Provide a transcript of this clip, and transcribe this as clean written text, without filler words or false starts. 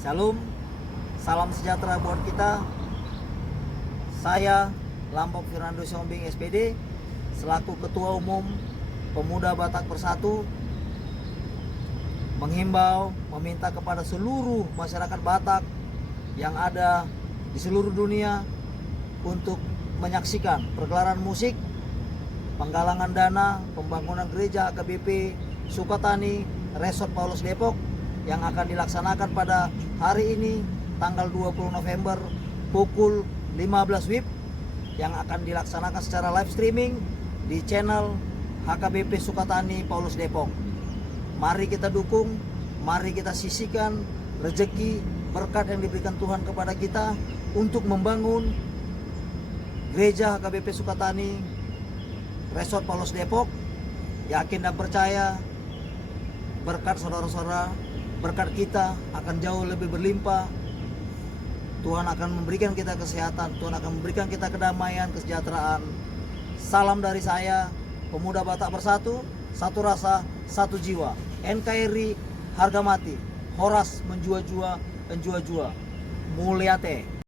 Shalom, salam sejahtera buat kita. Saya Lambok Fernando Siombing SPD selaku Ketua Umum Pemuda Batak Bersatu menghimbau, meminta kepada seluruh masyarakat Batak yang ada di seluruh dunia untuk menyaksikan pergelaran musik, penggalangan dana, pembangunan gereja AKBP Sukatani Resort Paulus Depok yang akan dilaksanakan pada hari ini tanggal 20 November pukul 15 WIB yang akan dilaksanakan secara live streaming di channel HKBP Sukatani Paulus Depok. Mari kita dukung, mari kita sisihkan rezeki berkat yang diberikan Tuhan kepada kita untuk membangun gereja HKBP Sukatani Resort Paulus Depok. Yakin dan percaya berkat saudara-saudara, berkat kita akan jauh lebih berlimpah. Tuhan akan memberikan kita kesehatan, Tuhan akan memberikan kita kedamaian, kesejahteraan. Salam dari saya, Pemuda Batak Bersatu, satu rasa, satu jiwa. NKRI harga mati, Horas menjua-jua, enjua-jua. Mulyate.